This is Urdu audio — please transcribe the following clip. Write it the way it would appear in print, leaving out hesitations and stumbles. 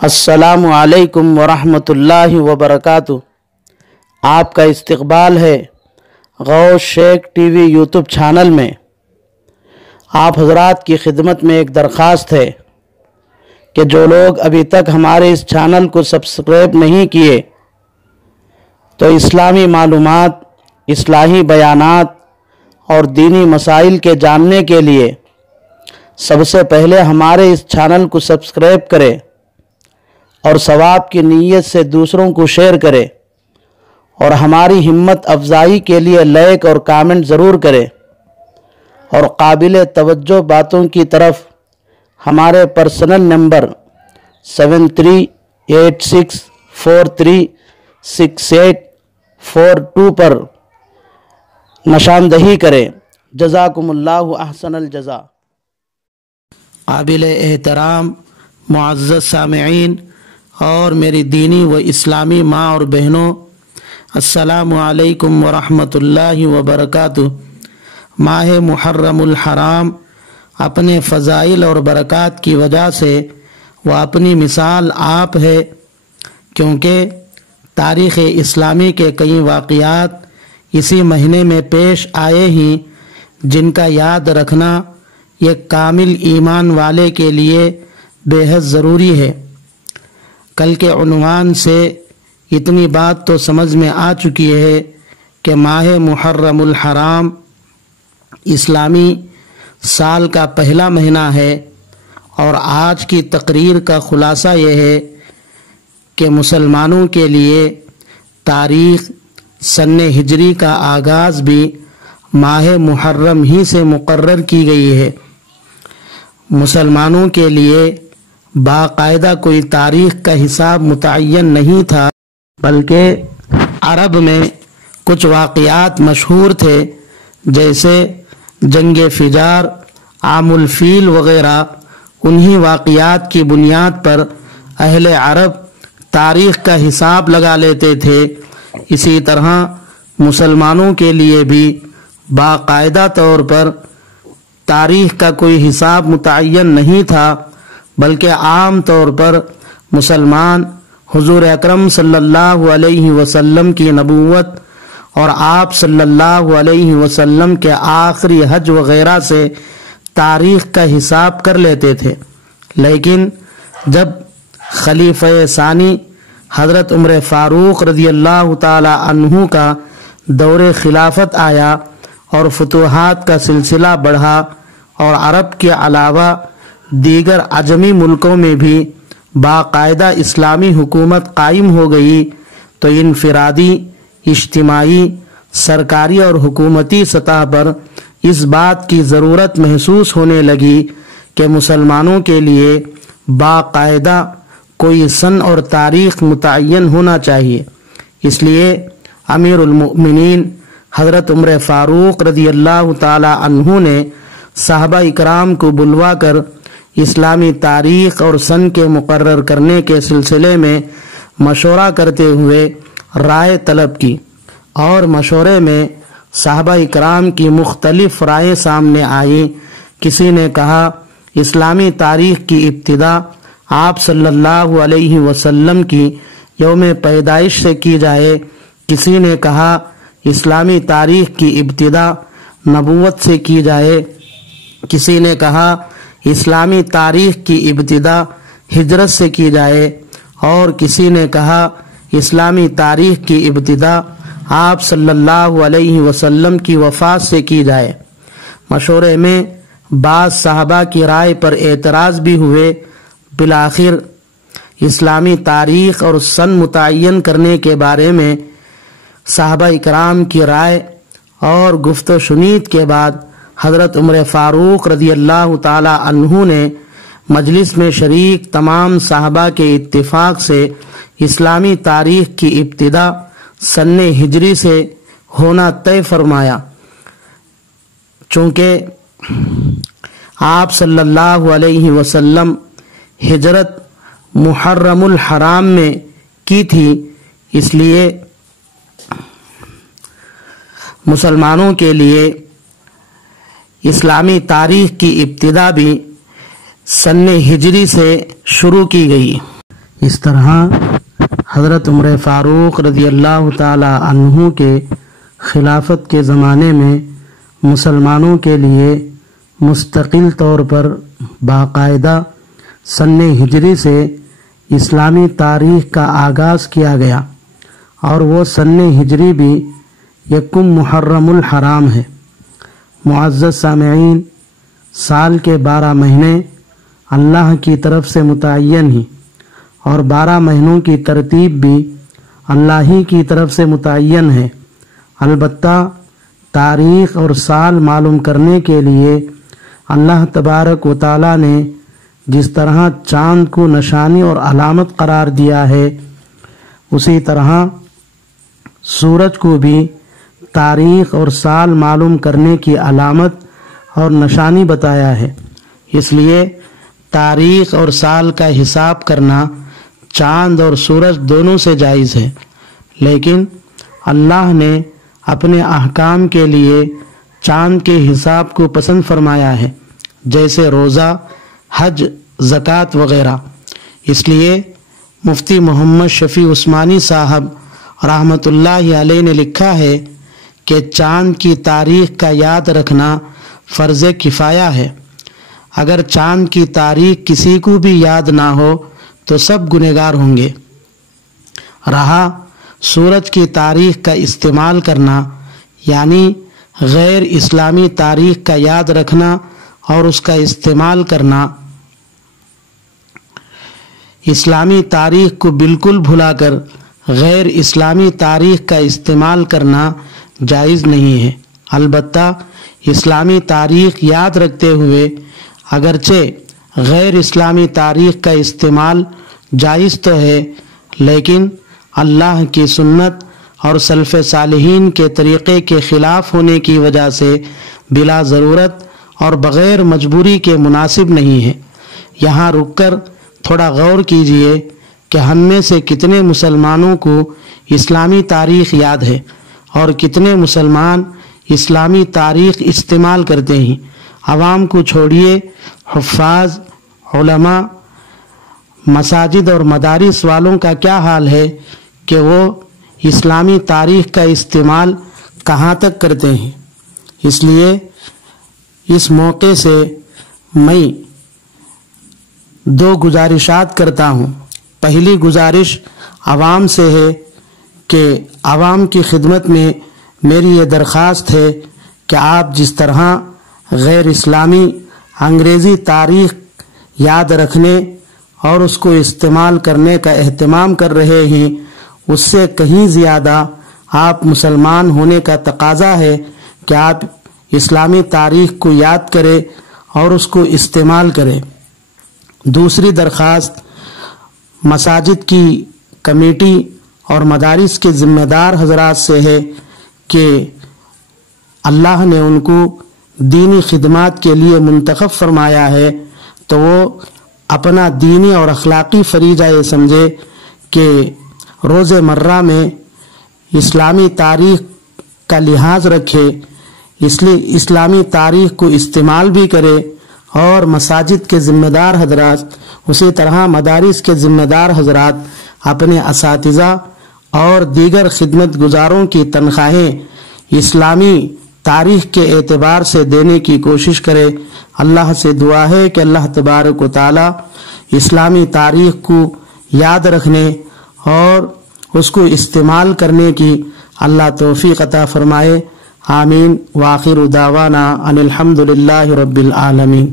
السلام علیکم ورحمۃ اللہ وبرکاتہ۔ آپ کا استقبال ہے غوث شیخ ٹی وی یوٹیوب چینل میں۔ آپ حضرات کی خدمت میں ایک درخواست ہے کہ جو لوگ ابھی تک ہمارے اس چینل کو سبسکرائب نہیں کیے تو اسلامی معلومات، اصلاحی بیانات اور دینی مسائل کے جاننے کے لیے سب سے پہلے ہمارے اس چینل کو سبسکرائب کریں اور ثواب کی نیت سے دوسروں کو شیئر کرے اور ہماری ہمت افزائی کے لیے لائک اور کامنٹ ضرور کرے، اور قابل توجہ باتوں کی طرف ہمارے پرسنل نمبر 7386436842 پر نشاندہی کریں۔ جزاکم اللہ احسن الجزا۔ قابل احترام معزز سامعین اور میری دینی و اسلامی ماں اور بہنوں، السلام علیکم ورحمۃ اللہ وبرکاتہ۔ ماہ محرم الحرام اپنے فضائل اور برکات کی وجہ سے وہ اپنی مثال آپ ہے، کیونکہ تاریخ اسلامی کے کئی واقعات اسی مہینے میں پیش آئے ہیں جن کا یاد رکھنا ایک کامل ایمان والے کے لیے بے حد ضروری ہے۔ کل کے عنوان سے اتنی بات تو سمجھ میں آ چکی ہے کہ ماہ محرم الحرام اسلامی سال کا پہلا مہینہ ہے، اور آج کی تقریر کا خلاصہ یہ ہے کہ مسلمانوں کے لیے تاریخ سن ہجری کا آغاز بھی ماہ محرم ہی سے مقرر کی گئی ہے۔ مسلمانوں کے لیے باقاعدہ کوئی تاریخ کا حساب متعین نہیں تھا، بلکہ عرب میں کچھ واقعات مشہور تھے، جیسے جنگ فجار، عام الفیل وغیرہ۔ انہی واقعات کی بنیاد پر اہل عرب تاریخ کا حساب لگا لیتے تھے۔ اسی طرح مسلمانوں کے لیے بھی باقاعدہ طور پر تاریخ کا کوئی حساب متعین نہیں تھا، بلکہ عام طور پر مسلمان حضور اکرم صلی اللہ علیہ وسلم کی نبوت اور آپ صلی اللہ علیہ وسلم کے آخری حج وغیرہ سے تاریخ کا حساب کر لیتے تھے۔ لیکن جب خلیفہ ثانی حضرت عمر فاروق رضی اللہ تعالی عنہ کا دور خلافت آیا اور فتوحات کا سلسلہ بڑھا، اور عرب کے علاوہ دیگر عجمی ملکوں میں بھی باقاعدہ اسلامی حکومت قائم ہو گئی، تو انفرادی، اجتماعی، سرکاری اور حکومتی سطح پر اس بات کی ضرورت محسوس ہونے لگی کہ مسلمانوں کے لیے باقاعدہ کوئی سن اور تاریخ متعین ہونا چاہیے۔ اس لیے امیر المؤمنین حضرت عمر فاروق رضی اللہ تعالی عنہ نے صحابہ اکرام کو بلوا کر اسلامی تاریخ اور سن کے مقرر کرنے کے سلسلے میں مشورہ کرتے ہوئے رائے طلب کی، اور مشورے میں صحابہ اکرام کی مختلف رائے سامنے آئیں۔ کسی نے کہا اسلامی تاریخ کی ابتدا آپ صلی اللہ علیہ وسلم کی یوم پیدائش سے کی جائے، کسی نے کہا اسلامی تاریخ کی ابتدا نبوت سے کی جائے، کسی نے کہا اسلامی تاریخ کی ابتدا ہجرت سے کی جائے، اور کسی نے کہا اسلامی تاریخ کی ابتدا آپ صلی اللہ علیہ وسلم کی وفات سے کی جائے۔ مشورے میں بعض صحابہ کی رائے پر اعتراض بھی ہوئے۔ بالآخر اسلامی تاریخ اور سن متعین کرنے کے بارے میں صحابہ اکرام کی رائے اور گفت و شنید کے بعد حضرت عمر فاروق رضی اللہ تعالی عنہ نے مجلس میں شریک تمام صحابہ کے اتفاق سے اسلامی تاریخ کی ابتدا سن ہجری سے ہونا طے فرمایا۔ چونکہ آپ صلی اللہ علیہ وسلم ہجرت محرم الحرام میں کی تھی، اس لیے مسلمانوں کے لیے اسلامی تاریخ کی ابتدا بھی سن ہجری سے شروع کی گئی۔ اس طرح حضرت عمر فاروق رضی اللہ تعالی عنہ کے خلافت کے زمانے میں مسلمانوں کے لیے مستقل طور پر باقاعدہ سن ہجری سے اسلامی تاریخ کا آغاز کیا گیا، اور وہ سن ہجری بھی یکم محرم الحرام ہے۔ معزز سامعین، سال کے 12 مہینے اللہ کی طرف سے متعین ہیں، اور 12 مہینوں کی ترتیب بھی اللہ ہی کی طرف سے متعین ہے۔ البتہ تاریخ اور سال معلوم کرنے کے لیے اللہ تبارک و تعالی نے جس طرح چاند کو نشانی اور علامت قرار دیا ہے، اسی طرح سورج کو بھی تاریخ اور سال معلوم کرنے کی علامت اور نشانی بتایا ہے۔ اس لیے تاریخ اور سال کا حساب کرنا چاند اور سورج دونوں سے جائز ہے، لیکن اللہ نے اپنے احکام کے لیے چاند کے حساب کو پسند فرمایا ہے، جیسے روزہ، حج، زکوٰۃ وغیرہ۔ اس لیے مفتی محمد شفیع عثمانی صاحب رحمۃ اللہ علیہ نے لکھا ہے کہ چاند کی تاریخ کا یاد رکھنا فرض کفایہ ہے۔ اگر چاند کی تاریخ کسی کو بھی یاد نہ ہو تو سب گنہگار ہوں گے۔ رہا سورج کی تاریخ کا استعمال کرنا، یعنی غیر اسلامی تاریخ کا یاد رکھنا اور اس کا استعمال کرنا، اسلامی تاریخ کو بالکل بھلا کر غیر اسلامی تاریخ کا استعمال کرنا جائز نہیں ہے۔ البتہ اسلامی تاریخ یاد رکھتے ہوئے اگرچہ غیر اسلامی تاریخ کا استعمال جائز تو ہے، لیکن اللہ کی سنت اور سلف صالحین کے طریقے کے خلاف ہونے کی وجہ سے بلا ضرورت اور بغیر مجبوری کے مناسب نہیں ہے۔ یہاں رک کر تھوڑا غور کیجئے کہ ہم میں سے کتنے مسلمانوں کو اسلامی تاریخ یاد ہے اور کتنے مسلمان اسلامی تاریخ استعمال کرتے ہیں۔ عوام کو چھوڑیے، حفاظ، علماء، مساجد اور مدارس والوں کا کیا حال ہے کہ وہ اسلامی تاریخ کا استعمال کہاں تک کرتے ہیں۔ اس لیے اس موقع سے میں 2 گزارشات کرتا ہوں۔ پہلی گزارش عوام سے ہے کہ عوام کی خدمت میں میری یہ درخواست ہے کہ آپ جس طرح غیر اسلامی انگریزی تاریخ یاد رکھنے اور اس کو استعمال کرنے کا اہتمام کر رہے ہیں، اس سے کہیں زیادہ آپ مسلمان ہونے کا تقاضا ہے کہ آپ اسلامی تاریخ کو یاد کریں اور اس کو استعمال کریں۔ دوسری درخواست مساجد کی کمیٹی اور مدارس کے ذمہ دار حضرات سے ہے کہ اللہ نے ان کو دینی خدمات کے لیے منتخب فرمایا ہے، تو وہ اپنا دینی اور اخلاقی فریضہ یہ سمجھے کہ روز مرہ میں اسلامی تاریخ کا لحاظ رکھے، اس لیے اسلامی تاریخ کو استعمال بھی کرے، اور مساجد کے ذمہ دار حضرات، اسی طرح مدارس کے ذمہ دار حضرات اپنے اساتذہ اور دیگر خدمت گزاروں کی تنخواہیں اسلامی تاریخ کے اعتبار سے دینے کی کوشش کرے۔ اللہ سے دعا ہے کہ اللہ تبارک و تعالی اسلامی تاریخ کو یاد رکھنے اور اس کو استعمال کرنے کی اللہ توفیق عطا فرمائے۔ آمین۔ وآخر دعوانا ان الحمد للہ رب العالمین۔